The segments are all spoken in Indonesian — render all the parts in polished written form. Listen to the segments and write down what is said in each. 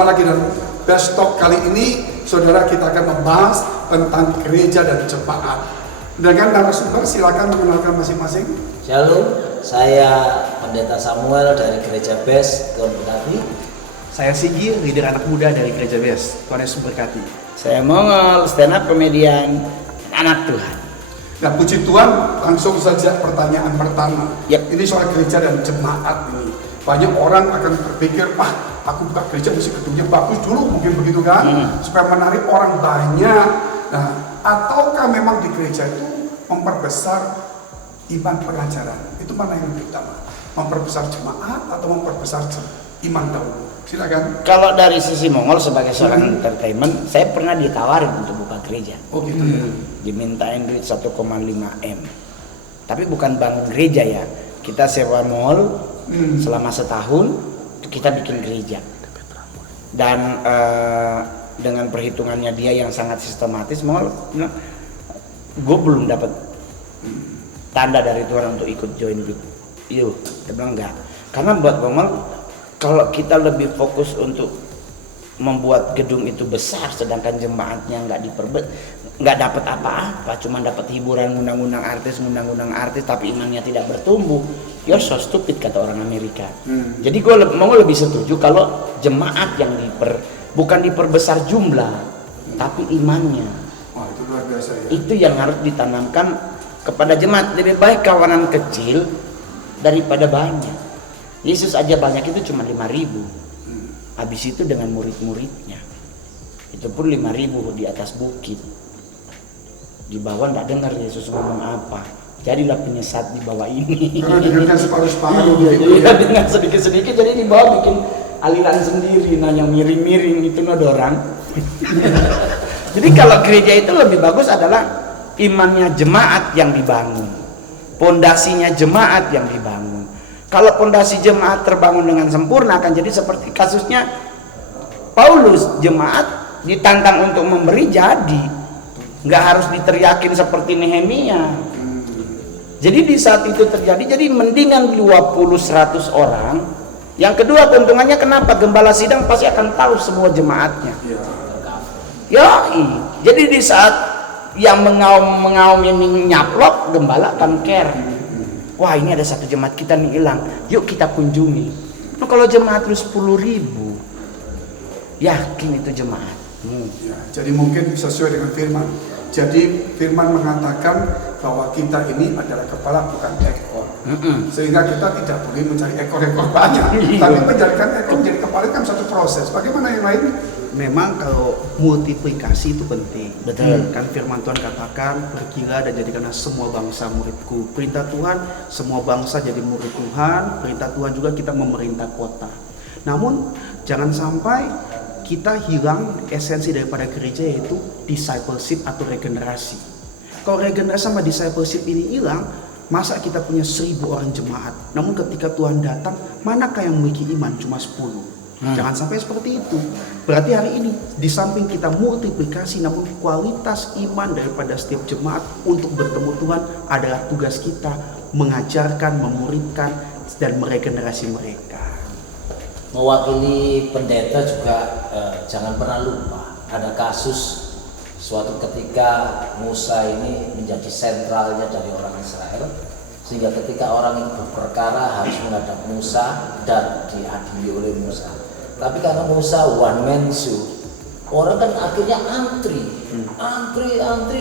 Jumpa lagi dalam Best Talk kali ini, saudara, kita akan membahas tentang gereja dan jemaat. Dengan narasumber, silakan mengenalkan masing-masing. Shalom, saya Pendeta Samuel dari Gereja Best, Tuhan berkati. Saya Sigi, leader anak muda dari Gereja Best, Tuhan Yesus berkati. Saya Mongol, stand up komedian, anak Tuhan. Nah, puji Tuhan, langsung saja pertanyaan pertama. Yep. Ini soal gereja dan jemaat ini. Banyak orang akan berpikir, aku buka gereja mesti gedungnya bagus dulu, mungkin begitu kan? Supaya menarik orang banyak. Nah, ataukah memang di gereja itu memperbesar iman pengajaran? Itu mana yang lebih utama? Memperbesar jemaat atau memperbesar iman dahulu? Silakan. Kalau dari sisi Mongol sebagai seorang entertainment, saya pernah ditawarin untuk buka gereja. Oh gitu. Dimintain duit 1,5 M. Tapi bukan bangun gereja ya. Kita sewa mall selama setahun, kita bikin gereja. Dan dengan perhitungannya dia yang sangat sistematis, Mongol bilang, gue belum dapat tanda dari Tuhan untuk ikut join with you. Dia bilang enggak. Karena buat Mongol, kalau kita lebih fokus untuk membuat gedung itu besar, sedangkan jemaatnya nggak dapat apa-apa, cuma dapat hiburan, ngundang-ngundang artis, tapi imannya tidak bertumbuh. You're so stupid, kata orang Amerika. Jadi gue mau lebih setuju kalau jemaat yang bukan diperbesar jumlah, tapi imannya. Wah, itu luar biasa ya. Itu yang harus ditanamkan kepada jemaat. Lebih baik kawanan kecil daripada banyak. Yesus aja banyak itu cuma 5.000. Habis itu dengan murid-muridnya. Itu pun 5.000 di atas bukit. Di bawah enggak dengar Yesus ngomong apa. Jadilah penyesat di bawah ini. Karena dengarkan separuh-separuh gitu. Iya, dengar sedikit-sedikit, jadi di bawah bikin aliran sendiri. Nah, yang miring-miring itu nodorang. Jadi kalau gereja itu lebih bagus adalah imannya jemaat yang dibangun. Pondasinya jemaat yang dibangun. Kalau pondasi jemaat terbangun dengan sempurna, akan jadi seperti kasusnya Paulus. Jemaat ditantang untuk memberi, jadi nggak harus diteriakin seperti Nehemia. Jadi di saat itu terjadi, jadi mendingan 20-100 orang. Yang kedua, keuntungannya kenapa? Gembala sidang pasti akan tahu semua jemaatnya. Jadi di saat yang mengaum ini nyaplok, gembala akan care. Wah, ini ada satu jemaat kita nih hilang, yuk kita kunjungi. Nah, kalau jemaat lu 10.000, yakin itu jemaat. Ya, jadi mungkin sesuai dengan firman. Jadi firman mengatakan bahwa kita ini adalah kepala bukan ekor. Sehingga kita tidak boleh mencari ekor-ekor banyak, tapi menjadikan ekor menjadi kepala kan satu proses. Bagaimana yang lain? Memang kalau multiplikasi itu penting. Betul. Kan firman Tuhan katakan, pergilah dan jadikanlah semua bangsa muridku. Perintah Tuhan, semua bangsa jadi murid Tuhan. Perintah Tuhan juga kita memerintah kota. Namun jangan sampai kita hilang esensi daripada gereja, yaitu discipleship atau regenerasi. Kalau regenerasi sama discipleship ini hilang, masa kita punya 1.000 orang jemaat, namun ketika Tuhan datang, manakah yang memiliki iman cuma 10? Jangan sampai seperti itu. Berarti hari ini di samping kita multiplikasi, namun kualitas iman daripada setiap jemaat untuk bertemu Tuhan adalah tugas kita mengajarkan, memuridkan, dan meregenerasi mereka. Mewakili pendeta juga jangan pernah lupa ada kasus suatu ketika Musa ini menjadi sentralnya dari orang Israel, sehingga ketika orang itu berperkara harus menghadap Musa dan diadili oleh Musa. Tapi karena Musa one man show, orang kan akhirnya antri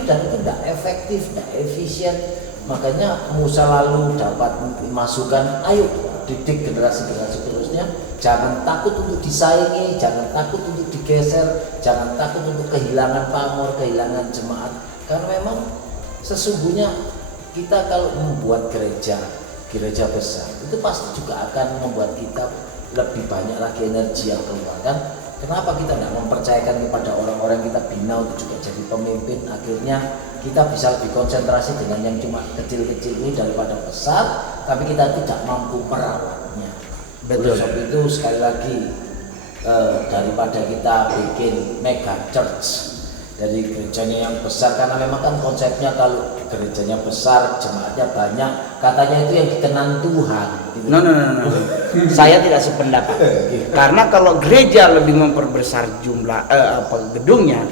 dan itu tidak efektif, tidak efisien. Makanya Musa lalu dapat masukan, ayo didik generasi-generasi terusnya, jangan takut untuk disaingi, jangan takut untuk digeser, jangan takut untuk kehilangan pamor, kehilangan jemaat. Karena memang sesungguhnya kita kalau membuat gereja besar, itu pasti juga akan membuat kita lebih banyak lagi energi yang keluar kan. Kenapa kita tidak mempercayakan kepada orang-orang kita bina untuk juga jadi pemimpin? Akhirnya kita bisa lebih konsentrasi dengan yang cuma kecil-kecil ini daripada besar, tapi kita tidak mampu merawatnya. Oleh sebab itu sekali lagi daripada kita bikin mega church, dari gerejanya yang besar, karena memang kan konsepnya kalau gerejanya besar, jemaatnya banyak, katanya itu yang dikenan Tuhan. Gitu. No. Saya tidak sependapat. Karena kalau gereja lebih memperbesar jumlah gedungnya,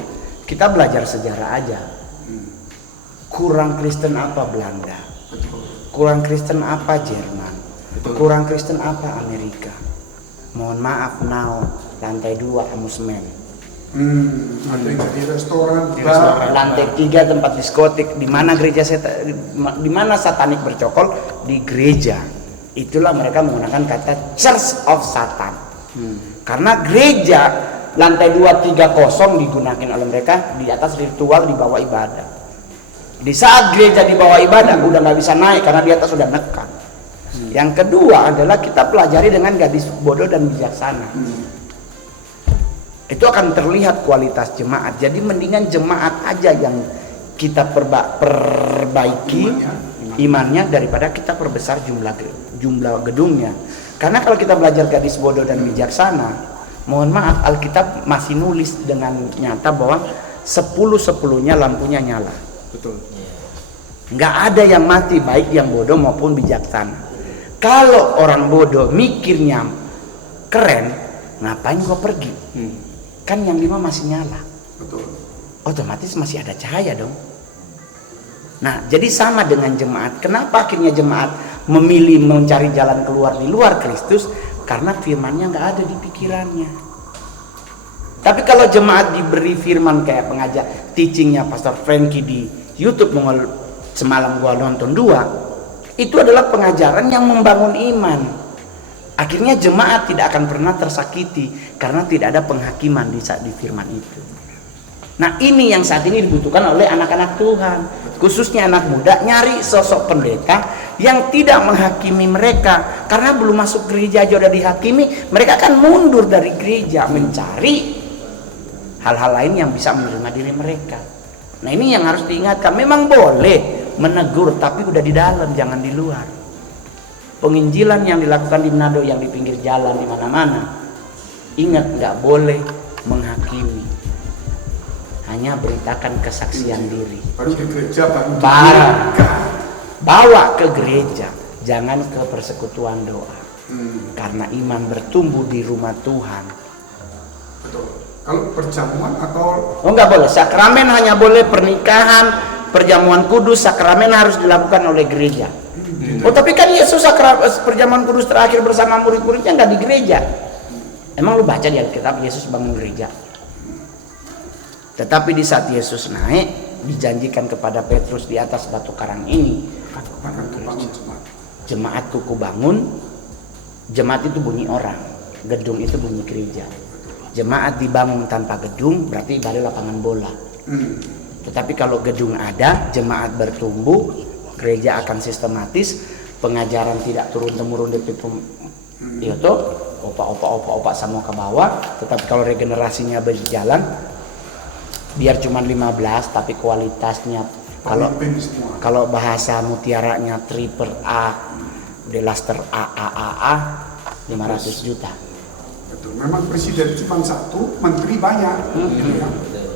kita belajar sejarah aja. Kurang Kristen apa Belanda? Kurang Kristen apa Jerman? Kurang Kristen apa Amerika? Mohon maaf, lantai 2 amusement. Ada yang jadi restoran, bar, Lantai 3 tempat diskotik. Di mana gereja di mana satanik bercokol? Di gereja. Itulah mereka menggunakan kata Church of Satan. Karena gereja lantai 2, 3 kosong digunakan oleh mereka, di atas ritual, di bawah ibadah. Di saat gereja di bawah ibadah udah nggak bisa naik karena di atas sudah nekan. Yang kedua adalah kita pelajari dengan gadis bodoh dan bijaksana. Itu akan terlihat kualitas jemaat. Jadi mendingan jemaat aja yang kita perbaiki imannya daripada kita perbesar jumlah gedungnya. Karena kalau kita belajar gadis bodoh dan bijaksana, mohon maaf, Alkitab masih nulis dengan nyata bahwa 10-10-nya lampunya nyala. Betul. Nggak ada yang mati, baik yang bodoh maupun bijaksana. Kalau orang bodoh mikirnya keren, ngapain gua pergi? Kan yang 5 masih nyala. betul. Otomatis masih ada cahaya dong. Nah, jadi sama dengan jemaat. Kenapa akhirnya jemaat memilih mencari jalan keluar di luar Kristus? Karena firmannya nggak ada di pikirannya. Tapi kalau jemaat diberi firman kayak pengajar teachingnya Pastor Frankie di YouTube, semalam gua nonton 2, itu adalah pengajaran yang membangun iman. Akhirnya jemaat tidak akan pernah tersakiti karena tidak ada penghakiman di firman itu. Nah, ini yang saat ini dibutuhkan oleh anak-anak Tuhan, khususnya anak muda, nyari sosok pendeta yang tidak menghakimi mereka. Karena belum masuk gereja aja udah dihakimi, mereka akan mundur dari gereja mencari hal-hal lain yang bisa menerima diri mereka. Nah, ini yang harus diingatkan. Memang boleh menegur, tapi udah di dalam, jangan di luar. Penginjilan yang dilakukan di Manado, yang di pinggir jalan, di mana-mana, ingat, nggak boleh menghakimi, hanya beritakan kesaksian diri. Baru di gereja baru Bawa ke gereja, jangan ke persekutuan doa. Karena iman bertumbuh di rumah Tuhan. Betul. Kalau perjamuan atau Nggak boleh. Sakramen hanya boleh pernikahan, perjamuan kudus, sakramen harus dilakukan oleh gereja. Oh, tapi kan Yesus perjamuan kudus terakhir bersama murid-muridnya nggak di gereja. Emang lu baca di Alkitab Yesus bangun gereja? Tetapi di saat Yesus naik, dijanjikan kepada Petrus di atas batu karang ini, akan kebangun jemaat. jemaat kuku bangun. Jemaat itu bunyi orang, gedung itu bunyi gereja. Jemaat dibangun tanpa gedung berarti ibarat lapangan bola. Tetapi kalau gedung ada, jemaat bertumbuh, gereja akan sistematis, pengajaran tidak turun temurun dari itu opa semua ke bawah. Tetapi kalau regenerasinya berjalan, biar cuma 15 tapi kualitasnya, kalau bahasa mutiaranya triple A, delaster A 500 juta. Betul. Memang presiden cuma satu, menteri banyak. Gitu ya.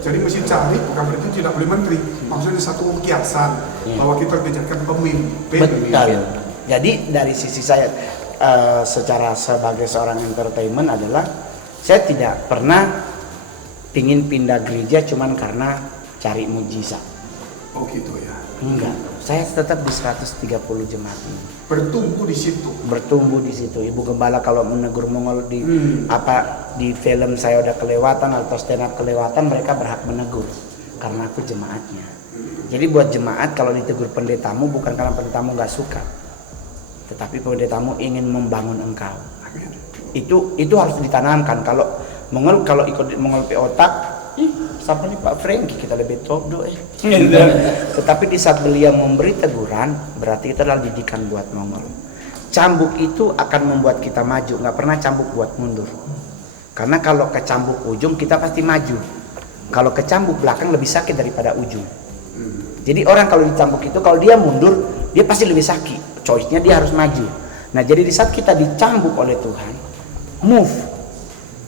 Jadi mesti cari, bukan berarti tidak boleh menteri. Maksudnya satu kiasan bahwa kita kerjakan pemimpin. Betul. Jadi dari sisi saya secara sebagai seorang entertainment adalah saya tidak pernah ingin pindah gereja cuman karena cari mujizat. Oh gitu ya. Enggak. Saya tetap di 130 jemaat ini. Bertumbuh di situ. Bertumbuh di situ. Ibu Gembala kalau menegur Mongol di di film saya udah kelewatan atau stand up kelewatan, mereka berhak menegur karena aku jemaatnya. Jadi buat jemaat kalau ditegur pendetamu bukan karena pendetamu nggak suka, tetapi pendetamu ingin membangun engkau. Itu harus ditanamkan. Kalau Mongol kalau ikut Mongol pe otak, siapa nih Pak Frankie, kita lebih top Tetapi di saat beliau memberi teguran, berarti itu adalah didikan buat Mongol. Cambuk itu akan membuat kita maju, nggak pernah cambuk buat mundur. Karena kalau kecambuk ujung kita pasti maju. Kalau kecambuk belakang lebih sakit daripada ujung. Jadi orang kalau dicambuk itu, kalau dia mundur, dia pasti lebih sakit. Choice-nya dia harus maju. Nah, jadi di saat kita dicambuk oleh Tuhan, move,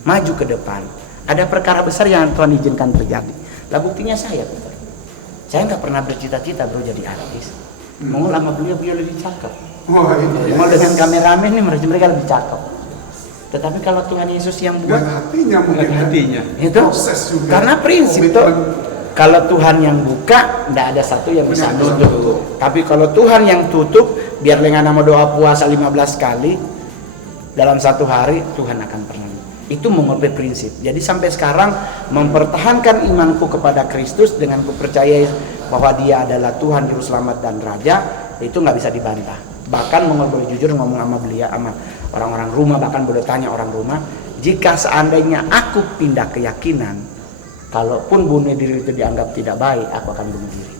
maju ke depan. Ada perkara besar yang Tuhan izinkan terjadi. Lah buktinya saya, Peter. Saya nggak pernah bercita-cita bro jadi artis. Mongol sama beliau lebih cakep. Wah, ini Mongol dengan kameramen nih mereka lebih cakep. Tetapi kalau Tuhan Yesus yang buat, dan hatinya mungkin hatinya. itu proses juga. karena prinsip tuh, kalau Tuhan yang buka, tidak ada satu yang bisa Yang bisa tutup. tutup. Tapi kalau Tuhan yang tutup, biar dengan nama doa puasa 15 kali dalam satu hari, Tuhan akan pernah. Itu mengubah prinsip. Jadi sampai sekarang mempertahankan imanku kepada Kristus dengan kupercayai bahwa Dia adalah Tuhan, Juru Selamat dan Raja, itu nggak bisa dibantah. Bahkan Mongol boleh jujur ngomong sama beliau, sama orang-orang rumah, bahkan boleh tanya orang rumah, jika seandainya aku pindah keyakinan, kalaupun bunuh diri itu dianggap tidak baik, aku akan bunuh diri.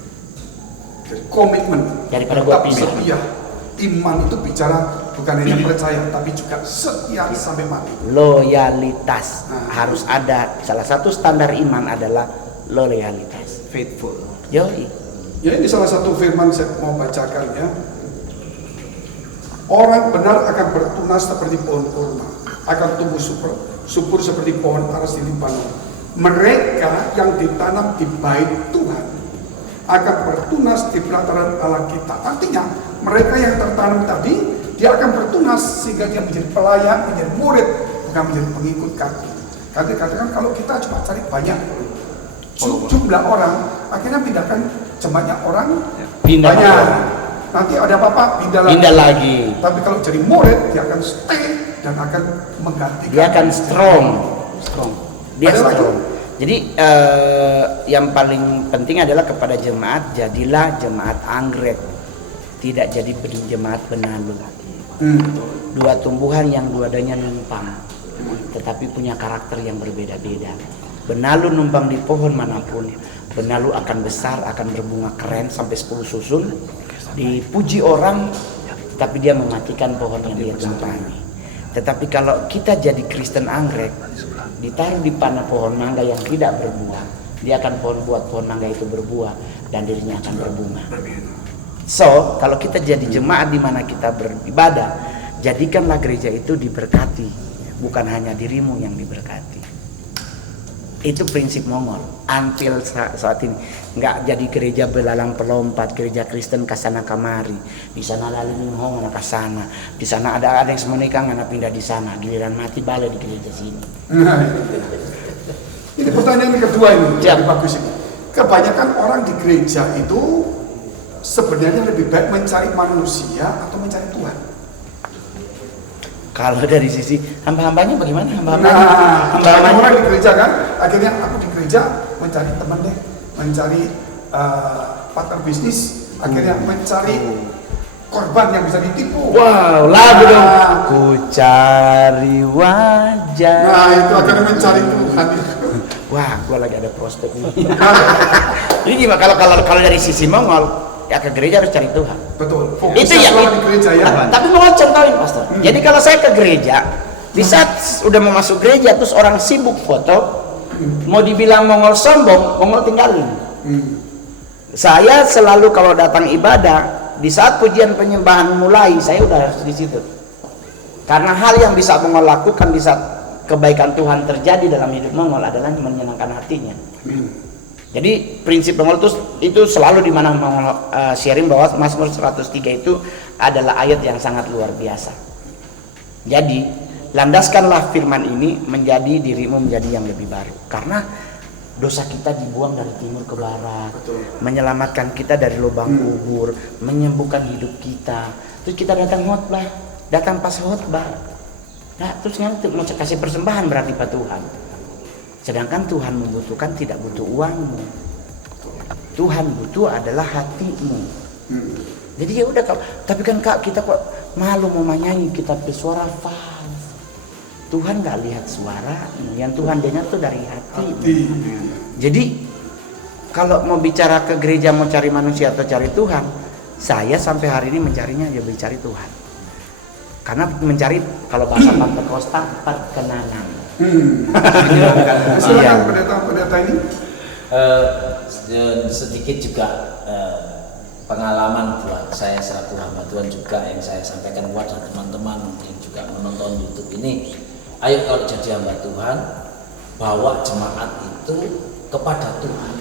Jadi komitmen Daripada gua tetap pindah. setia. Iman itu bicara bukan hanya percaya tapi juga setia sampai mati. Loyalitas harus ada. Salah satu standar iman adalah loyalitas. Faithful. Yoi. Ya, ini salah satu firman saya mau bacakan ya. Orang benar akan bertunas seperti pohon kurma, akan tumbuh subur seperti pohon aras di Libanon. Mereka yang ditanam di bait Tuhan akan bertunas di pelataran Allah kita. Artinya mereka yang tertanam tadi, dia akan bertunas sehingga dia menjadi pelayan, menjadi murid, bukan menjadi pengikut kaki. Karena dikatakan kalau kita cuma cari banyak jumlah orang, akhirnya pindahkan jemaatnya orang Pindah banyak. lagi. Nanti ada apa-apa, Pindah lagi. Tapi kalau jadi murid, dia akan stay dan akan menggantikan. Dia akan strong. Dia Ada lagi? strong. Jadi yang paling penting adalah kepada jemaat, jadilah jemaat anggrek, tidak jadi jemaat benalu. Dua tumbuhan yang dua-duanya numpang, tetapi punya karakter yang berbeda-beda. Benalu numpang di pohon manapun, benalu akan besar, akan berbunga keren sampai 10 susun, dipuji orang, tapi dia mematikan pohon yang dia tumpangi. Tetapi kalau kita jadi Kristen anggrek, ditaruh di panah pohon mangga yang tidak berbuah, dia akan buat pohon mangga itu berbuah dan dirinya akan berbunga. So, kalau kita jadi jemaat di mana kita beribadah, jadikanlah gereja itu diberkati, bukan hanya dirimu yang diberkati. Itu prinsip Mongol. Until saat ini nggak jadi gereja belalang pelompat, gereja Kristen kasana kamari. Di sana lalu hong anak kasana, di sana ada yang semua nikah anak pindah di sana. Giliran mati balik di gereja sini. Nah, ini pertanyaan yang kedua ini, Siap. yang bagus ini. Kebanyakan orang di gereja itu sebenarnya lebih baik mencari manusia atau mencari Tuhan. Kalau dari sisi hamba-hambanya bagaimana? Nah, banyak Hamba-hambanya orang di gereja kan, akhirnya aku di gereja mencari teman deh, mencari partner bisnis, akhirnya mencari korban yang bisa ditipu. wow, lagu dong. Ku cari wajah. Nah, itu akhirnya mencari Tuhan. Wah, gua lagi ada prospek nih. Ini gimana kalau dari sisi Mongol, ya ke gereja harus cari Tuhan. Betul. Itu ya. Selalu di gereja ya. Tapi mau contohin, Pastor. Jadi kalau saya ke gereja, di saat udah mau masuk gereja terus orang sibuk foto, mau dibilang Mongol sombong, Mongol tinggalin. Saya selalu kalau datang ibadah, di saat pujian penyembahan mulai, saya udah harus di situ. Karena hal yang bisa Mongol lakukan di saat kebaikan Tuhan terjadi dalam hidup Mongol adalah menyenangkan hatinya. Jadi prinsip Mongol itu selalu di mana Mongol sharing bahwa Mazmur 103 itu adalah ayat yang sangat luar biasa. Jadi landaskanlah firman ini menjadi dirimu menjadi yang lebih baru. Karena dosa kita dibuang dari timur ke barat, menyelamatkan kita dari lubang kubur, menyembuhkan hidup kita. Terus kita datang khotbah, datang pas khotbah. Nah, terus mau kasih persembahan berarti Pak Tuhan. Sedangkan Tuhan membutuhkan tidak butuh uangmu. Tuhan butuh adalah hatimu. Jadi ya udah, tapi kan Kak kita kok malu mau nyanyi, kita bersuara fals. Tuhan nggak lihat suara, yang Tuhan dengar tuh dari hati. Jadi kalau mau bicara ke gereja mau cari manusia atau cari Tuhan, saya sampai hari ini mencarinya ya mencari Tuhan. Karena mencari kalau bahasa Pantekosta perkenanan. Silakan pendeta ini. Sedikit juga pengalaman buat saya selaku hamba Tuhan juga yang saya sampaikan buat teman-teman yang juga menonton YouTube ini. Ayo kalau jadi hamba Tuhan, bawa jemaat itu kepada Tuhan.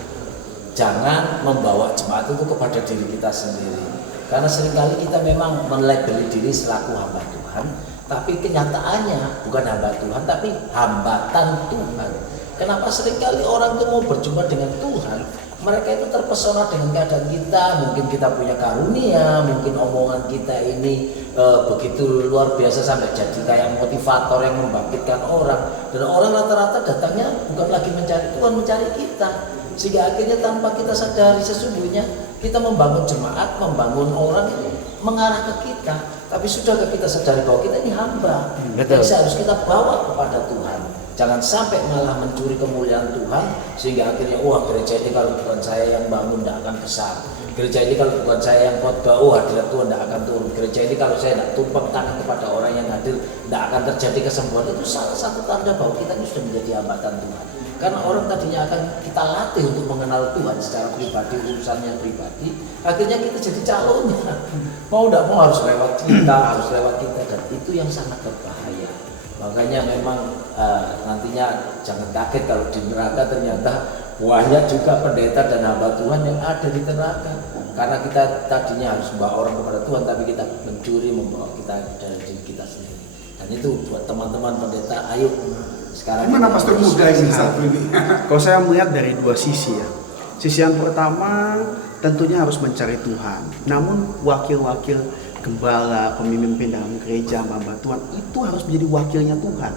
jangan membawa jemaat itu kepada diri kita sendiri. Karena seringkali kita memang melabeli diri selaku hamba Tuhan, tapi kenyataannya bukan hamba Tuhan, tapi hambatan Tuhan. Kenapa seringkali orang itu mau berjumpa dengan Tuhan, mereka itu terpesona dengan keadaan kita, mungkin kita punya karunia, mungkin omongan kita ini begitu luar biasa sampai jadi kayak motivator yang membangkitkan orang. Dan orang rata-rata datangnya bukan lagi mencari Tuhan, mencari kita. Sehingga akhirnya tanpa kita sadari sesungguhnya kita membangun jemaat, membangun orang itu mengarah ke kita. Tapi sudahkah kita sadari bahwa kita ini hamba? Betul. Jadi harus kita bawa kepada Tuhan. Jangan sampai malah mencuri kemuliaan Tuhan sehingga akhirnya wah gereja ini kalau bukan saya yang bangun tidak akan besar. Gereja ini kalau bukan saya yang khotbah, hadirat Tuhan tidak akan turun. Gereja ini kalau saya tidak tumpang tangan kepada orang yang hadir, tidak akan terjadi kesembuhan. Itu salah satu tanda bahwa kita ini sudah menjadi hambatan Tuhan. Karena orang tadinya akan kita latih untuk mengenal Tuhan secara pribadi, urusannya pribadi. Akhirnya kita jadi calonnya. Mau tidak mau harus lewat kita, dan itu yang sangat berbahaya. Makanya memang nantinya jangan kaget kalau di neraka ternyata banyak juga pendeta dan hamba Tuhan yang ada di neraka. Karena kita tadinya harus membawa orang kepada Tuhan, tapi kita mencuri, membawa kita dari diri kita sendiri. Dan itu buat teman-teman pendeta, ayo sekarang. Gimana pastor muda ini satu ini? Kalau saya melihat dari dua sisi ya. Sisi yang pertama tentunya harus mencari Tuhan. Namun wakil-wakil gembala, pemimpin dalam gereja, hamba Tuhan itu harus menjadi wakilnya Tuhan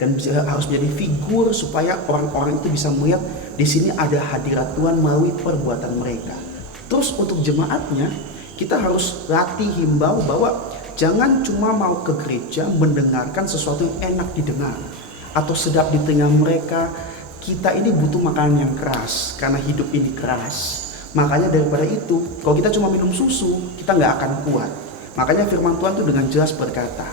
dan harus menjadi figur supaya orang-orang itu bisa melihat di sini ada hadirat Tuhan melalui perbuatan mereka. Terus untuk jemaatnya kita harus latih, himbau bahwa jangan cuma mau ke gereja mendengarkan sesuatu yang enak didengar atau sedap di tengah mereka. Kita ini butuh makanan yang keras karena hidup ini keras. Makanya daripada itu, kalau kita cuma minum susu, kita nggak akan kuat. Makanya firman Tuhan itu dengan jelas berkata,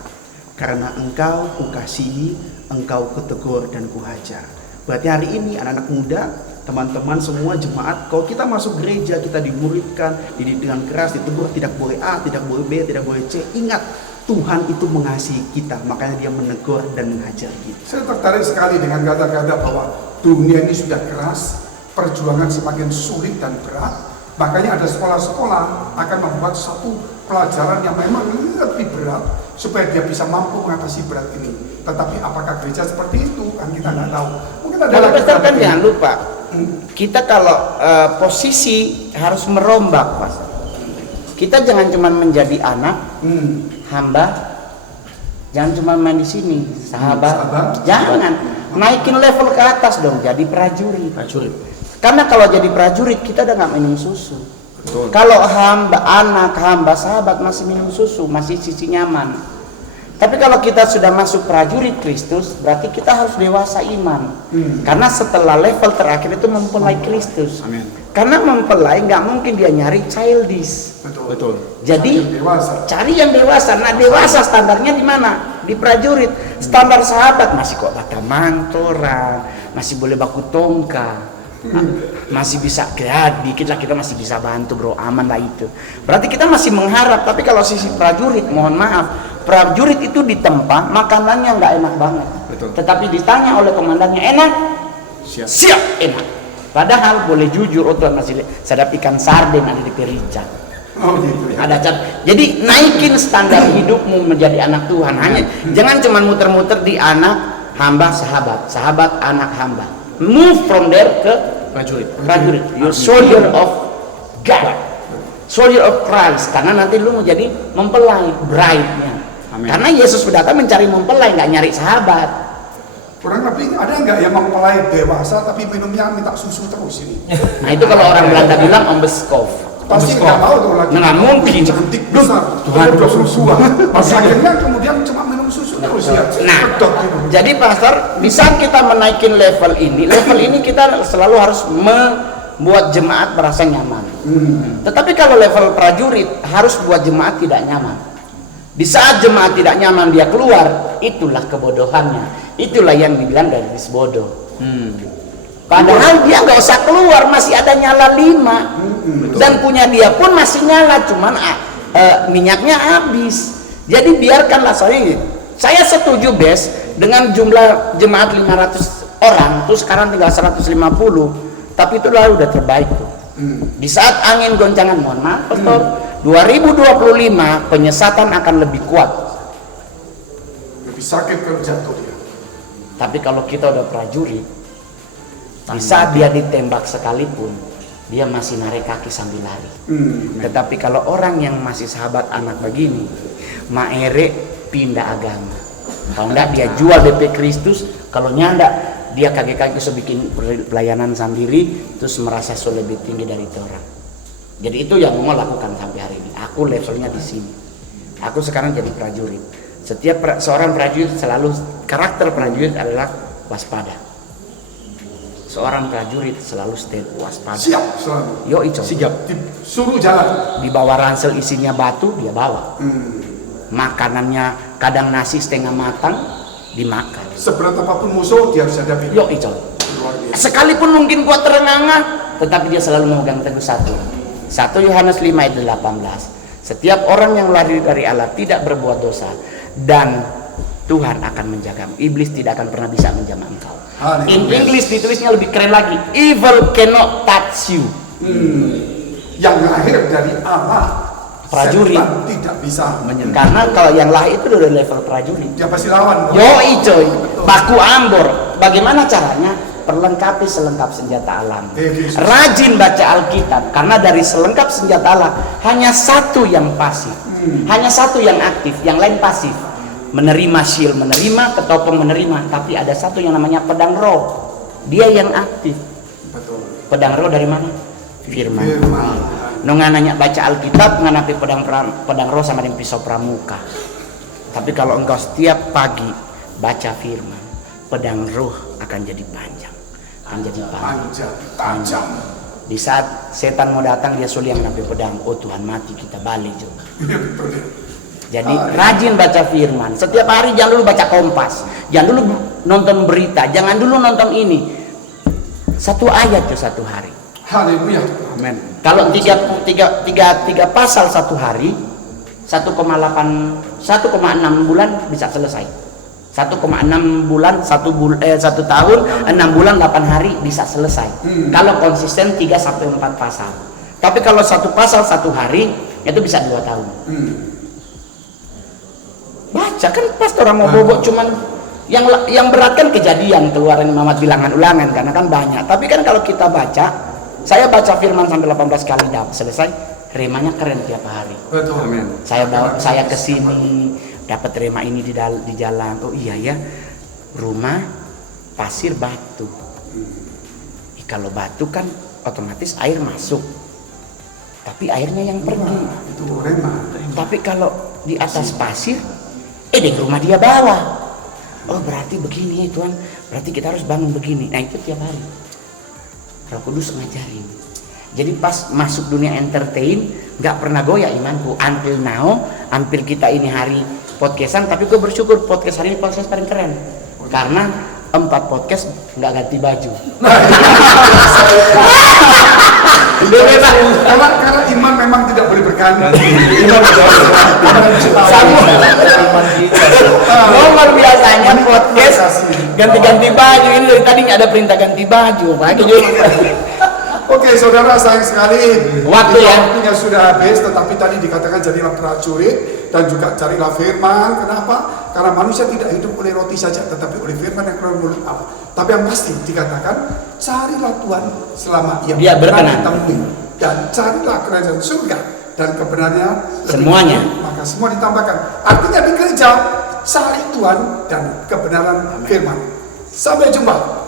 karena engkau kukasihi, engkau kutegur dan kuhajar. Berarti hari ini anak-anak muda, teman-teman semua jemaat, kalau kita masuk gereja, kita dimuridkan, dididik dengan keras, ditegur, tidak boleh A, tidak boleh B, tidak boleh C. Ingat, Tuhan itu mengasihi kita, makanya dia menegur dan menghajar kita. Saya tertarik sekali dengan kata-kata bahwa dunia ini sudah keras, perjuangan semakin sulit dan berat. Makanya ada sekolah-sekolah akan membuat satu pelajaran yang memang lebih berat supaya dia bisa mampu mengatasi berat ini. Tetapi apakah gereja seperti itu kan kita nggak tahu. Mungkin ada Kalau besar kan jangan lupa, kita kalau posisi harus merombak, Mas. Kita jangan cuma menjadi anak, hamba, jangan cuma main di sini, sahabat. Jangan naikin level ke atas dong, jadi prajurit. Karena kalau jadi prajurit kita udah nggak minum susu. Betul. Kalau hamba, anak, hamba, sahabat masih minum susu, masih sisi nyaman. Tapi kalau kita sudah masuk prajurit Kristus, berarti kita harus dewasa iman. Karena setelah level terakhir itu mempelai Kristus. Amin. Karena mempelai nggak mungkin dia nyari childish. Betul. Jadi Dewasa. cari yang dewasa. Nah dewasa standarnya di mana? Di prajurit. Standar sahabat masih kok kata mantora, masih boleh baku tongka. Masih bisa gerak dikit lah, kita masih bisa bantu bro, aman lah itu. Berarti kita masih mengharap. Tapi kalau sisi prajurit, mohon maaf, prajurit itu ditempa makanannya nggak enak banget. Betul. Tetapi ditanya oleh komandannya enak, siap enak. Padahal boleh jujur, Tuhan masih sadap ikan sarden ada di perica. Oh gitu ya. Ada cat. Jadi naikin standar hidupmu menjadi anak Tuhan. Hanya jangan cuma muter-muter di anak, hamba, sahabat, sahabat, anak, hamba. Move from there ke prajurit. You're soldier of God, soldier of Christ. Karena nanti lu mau jadi mempelai, bride-nya. Karena Yesus datang mencari mempelai, nggak nyari sahabat. Kurang lebih ada nggak yang mempelai dewasa tapi minumnya minta susu terus ini? Nah itu kalau orang Belanda bilang ombeskov. Pasti nggak mau tuh lagi. Nggak mungkin. Cantik besar. Tuhan udah susuan. Pas akhirnya kemudian cuma minum susu terus ya. Nah, Pedok gitu. jadi pastor, di saat kita menaikin level ini kita selalu harus membuat jemaat merasa nyaman. Tetapi kalau level prajurit harus buat jemaat tidak nyaman. Di saat jemaat tidak nyaman dia keluar, itulah kebodohannya. Itulah yang dibilang gadis bodoh. Padahal dia nggak usah keluar, masih ada nyala 5 dan punya dia pun masih nyala, cuman minyaknya habis. Jadi biarkanlah saya setuju Bes dengan jumlah jemaat 500 orang, terus sekarang tinggal 150. Tapi itu lalu udah terbaik tuh. Di saat angin goncangan, mohon maaf Pastor, 2025 penyesatan akan lebih kuat. Lebih sakit kalau jatuh dia. Tapi kalau kita udah prajurit, di saat dia ditembak sekalipun, dia masih narik kaki sambil lari. Tetapi kalau orang yang masih sahabat anak begini, maere pindah agama. Kalau enggak dia jual DP Kristus, kalau nyanda dia kaki-kaki so bikin pelayanan sendiri, terus merasa so lebih tinggi dari itu orang. Jadi itu yang mau lakukan sampai hari ini. Aku levelnya di sini. Aku sekarang jadi prajurit. Setiap seorang prajurit selalu, karakter prajurit adalah waspada. Seorang prajurit selalu stay waspada. Siap selalu. Yo ico. Sigap. Suruh jalan. Dibawa ransel isinya batu, dia bawa. Makanannya kadang nasi setengah matang, dimakan. Seberat apapun musuh dia harus hadapi. Yo ico. Luar biasa. Sekalipun mungkin kuat terengah-engah, tetapi dia selalu memegang teguh satu. 1 Yohanes 5 ayat 18. Setiap orang yang lari dari Allah tidak berbuat dosa, dan Tuhan akan menjagamu. Iblis tidak akan pernah bisa menjamah engkau. In English ditulisnya lebih keren lagi. Evil cannot touch you. Yang lahir dari Allah, Prajurit. setan tidak bisa menyentuh. Karena kalau yang lahir itu udah level prajurit. Dia pasti lawan. Yoi coy, baku ambor. Bagaimana caranya? Perlengkapi selengkap senjata alam. Rajin baca Alkitab, karena dari selengkap senjata alam hanya satu yang pasif, hanya satu yang aktif, yang lain pasif. Menerima shield, menerima ketopong, menerima. Tapi ada satu yang namanya pedang roh, dia yang aktif. Betul. Pedang roh dari mana? Firman. Firman. Nggak nanya baca Alkitab, nganapi pedang roh sama dengan pisau pramuka. Tapi kalau engkau setiap pagi baca firman, pedang roh akan jadi panjang, akan jadi Panjang, tajam. Di saat setan mau datang, dia sulit nganapi pedang. Oh Tuhan, mati kita balik juga. Iya betul dia. Jadi rajin baca firman. Setiap hari jangan dulu baca Kompas, jangan dulu nonton berita, jangan dulu nonton ini. 1 ayat tuh 1 hari. Haleluya. Amin. Kalau tiga pasal 1 hari, 1,6 bulan bisa selesai. 1,6 bulan 1 tahun 6 bulan 8 hari bisa selesai. Kalau konsisten 3 sampai 4 pasal. Tapi kalau 1 pasal 1 hari itu bisa 2 tahun. Baca kan pas orang mau bobok cuman yang berat kan Kejadian, Keluaran, Muhammad, Bilangan, Ulangan karena kan banyak. Tapi kan kalau kita baca, saya baca firman sampai 18 kali selesai, remanya keren tiap hari. Betul. Amin. Saya kesini dapat rema ini di jalan. Oh iya ya, rumah pasir batu. Kalau batu kan otomatis air masuk, tapi airnya yang pergi. Itu rema. Tapi kalau di atas pasir, di rumah dia bawah. Oh berarti begini ya Tuhan, berarti kita harus bangun begini. Nah itu tiap hari Roh Kudus ngajarin. Jadi pas masuk dunia entertain, nggak pernah goyah imanku until now, hampir kita ini hari podcastan. Tapi gue bersyukur podcast hari ini podcast paling keren, karena 4 podcast nggak ganti baju. Karena iman memang tidak boleh berganti. Normal biasanya podcast ganti-ganti baju, ini dari tadi nggak ada perintah ganti baju. Oke, saudara, sayang sekali waktunya sudah habis. Tetapi tadi dikatakan jadilah prajurit dan juga carilah firman. Kenapa? Karena manusia tidak hidup oleh roti saja, tetapi oleh firman yang keluar mulut Allah. Tapi yang pasti dikatakan, carilah Tuhan selama ia berkenan ditemui, dan carilah kerajaan surga dan kebenarannya semuanya, maka semua ditambahkan. Artinya di gereja cari Tuhan dan kebenaran firman. Sampai jumpa.